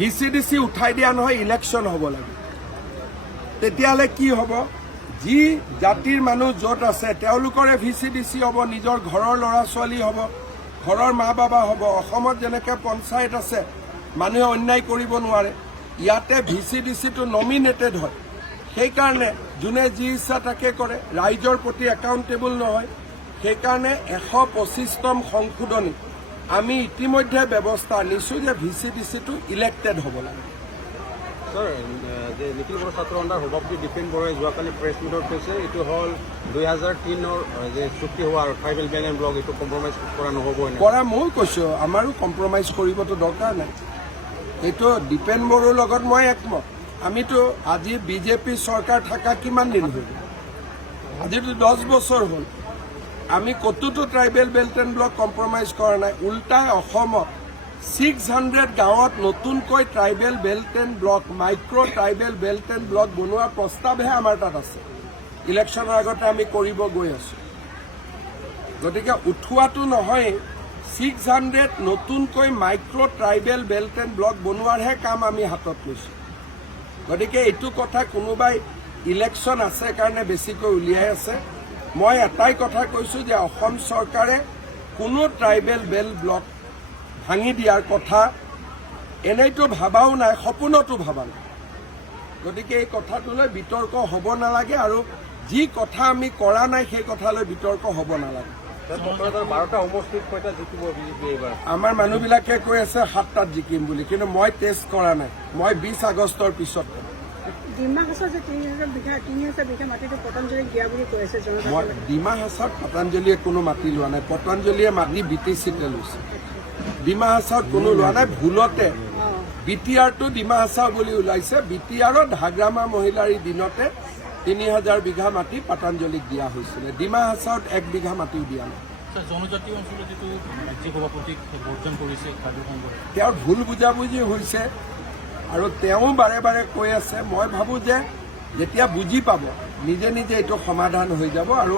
VCDC উঠাই দিয়া নহয়, ইলেকশ্যন হ'ব লাগে। তেতিয়াহ'লে কি হ'ব? যি জাতিৰ মানুহ য'ত আছে তেওঁলোকৰে VCDC হ'ব, নিজৰ ঘৰৰ ল'ৰা ছোৱালী হ'ব, ঘৰৰ মা বাবা হ'ব। অসমত যেনেকৈ পঞ্চায়ত আছে, মানুহে অন্যায় কৰিব নোৱাৰে। ইয়াতে VCDCটো নমিনেটেড হয়। সেইকাৰণে যোনে যি ইচ্ছা তাকে কৰে, ৰাইজৰ প্ৰতি একাউণ্টেবল নহয়। সেইকাৰণে 125তম সংশোধনী আমি ইতিমধ্যে ব্যৱস্থা নিছোঁ যে VCDCটো ইলেক্টেড হ'ব লাগে। স্যাৰ, যে নিখিল বড়ো ছাত্ৰ সন্থাৰ সভাপতি দীপেন বড়োৱে যোৱাকালি প্ৰেছ মিটত কৈছে এইটো হ'ল 2003ৰ যে চুক্তি হোৱা আৰু ট্ৰাইবেল বেল্ট এণ্ড ব্লক এইটো কম্প্ৰমাইজ কৰা নহ'ব কৰা। ময়ো কৈছোঁ আমাৰো কম্প্ৰমাইজ কৰিবতো দৰকাৰ নাই। এইটো দীপেন বড়োৰ লগত মই একমত। আমিতো আজি বিজেপি চৰকাৰ থকা কিমান দিন হ'ল? আজিতো 10 বছৰ হ'ল। আমি ক'তোতো tribal belt and block compromise কৰা নাই। উল্টাই অসমত 600 গাঁৱত নতুনকৈ tribal belt and block, micro' tribal belt and block বনোৱাৰ প্ৰস্তাৱহে আমাৰ তাত আছে। ইলেকশ্যনৰ আগতে আমি কৰিব গৈ আছোঁ। গতিকে উঠোৱাটো নহয়, 600 নতুনকৈ micro' tribal belt and block বনোৱাৰহে কাম আমি হাতত লৈছোঁ। গতিকে এইটো কথা কোনোবাই ইলেকশ্যন আছে কাৰণে বেছিকৈ উলিয়াই আছে। মই এটাই কথা কৈছোঁ যে অসম চৰকাৰে কোনো ট্ৰাইবেল বেল্ট ব্লক ভাঙি দিয়াৰ কথা এনেইতো ভাবাও নাই, সপোনতো ভাবা নাই। গতিকে এই কথাটোলৈ বিতৰ্ক হ'ব নালাগে, আৰু যি কথা আমি কৰা নাই সেই কথালৈ বিতৰ্ক হ'ব নালাগে। 12টা সমষ্টিত কেইটা জিকিব বিজেপি এইবাৰ? আমাৰ মানুহবিলাকে কৈ আছে 7টাত জিকিম বুলি, কিন্তু মই টেষ্ট কৰা নাই। মই 20 আগষ্টৰ পিছত ডিমা হাছাৰ যে 3,000 বিঘা মাটিটো পতঞ্জলিক দিয়া বুলি কৈ আছে জনতা। মই ডিমা হাছাৰত পতঞ্জলিয়ে কোনো মাটি লোৱা নাই। পতঞ্জলিয়ে মাটি BTCতে লৈছে। ডিমা হাছাৰত কোনো লোৱা নাই। ভুলতে BTRটো ডিমা হাছাও বুলি ওলাইছে। BTRত হাগ্ৰামা মহিলাৰ দিনতে 3,000 বিঘা মাটি পতঞ্জলিক দিয়া হৈছিলে। ডিমা হাছাৰত 1 বিঘা মাটিও দিয়া নাই। জনজাতীয় অঞ্চলত যিটো ৰাজ্যিক সভাপতিক বৰ্জন কৰিছে কাৰ্য সংঘই, তেওঁৰ ভুল বুজাবুজি হৈছে, আৰু তেওঁ বাৰে বাৰে কৈ আছে। মই ভাবোঁ যে যেতিয়া বুজি পাব নিজে নিজে এইটো সমাধান হৈ যাব। আৰু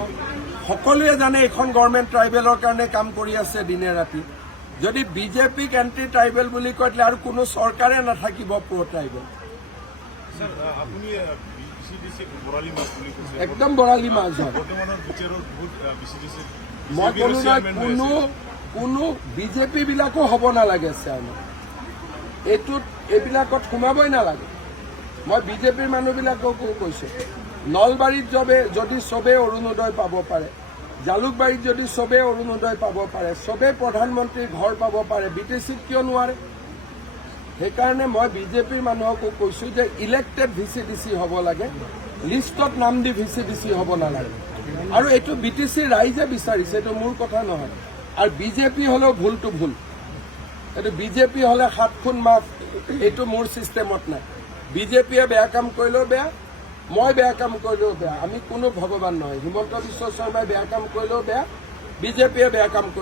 সকলোৱে জানে এইখন গভৰ্ণমেণ্ট ট্ৰাইবেলৰ কাৰণে কাম কৰি আছে দিনে ৰাতি। যদি বিজেপিক এণ্টি ট্ৰাইবেল বুলি কয় তেতিয়াহ'লে আৰু কোনো চৰকাৰে নাথাকিব প্ৰ' ট্ৰাইবেল। একদম বৰালি মাছ হয়। মই ক'লো নহয়, কোনো বিজেপি বিলাকো হ'ব নালাগে চেয়াৰমেন। এইবিলাকত সোমাবই নালাগে। মই বিজেপিৰ মানুহবিলাককো কৈছোঁ, নলবাৰীত যদি চবেই অৰুণোদয় পাব পাৰে, জালুকবাৰীত যদি চবেই অৰুণোদয় পাব পাৰে, চবেই প্ৰধানমন্ত্ৰীৰ ঘৰ পাব পাৰে, BTCত কিয় নোৱাৰে? সেইকাৰণে মই বিজেপিৰ মানুহকো কৈছোঁ যে ইলেক্টেড VCDC হ'ব লাগে, লিষ্টত নাম দি VCDC হ'ব নালাগে। আৰু এইটো BTC ৰাইজে বিচাৰিছে, এইটো মোৰ কথা নহয়। আৰু বিজেপি হ'লেও ভুলটো ভুল। এইটো বিজেপি হ'লে 7 খুন মাফ, এইটো মোৰ ছিষ্টেমত নাই। বিজেপিয়ে বেয়া কাম কৰিলেও বেয়া, মই বেয়া কাম কৰিলেও বেয়া। আমি কোনো ভগৱান নহয়। হিমন্ত বিশ্ব শৰ্মাই বেয়া কাম কৰিলেও বেয়া, বিজেপিয়ে বেয়া কাম কৰিলেও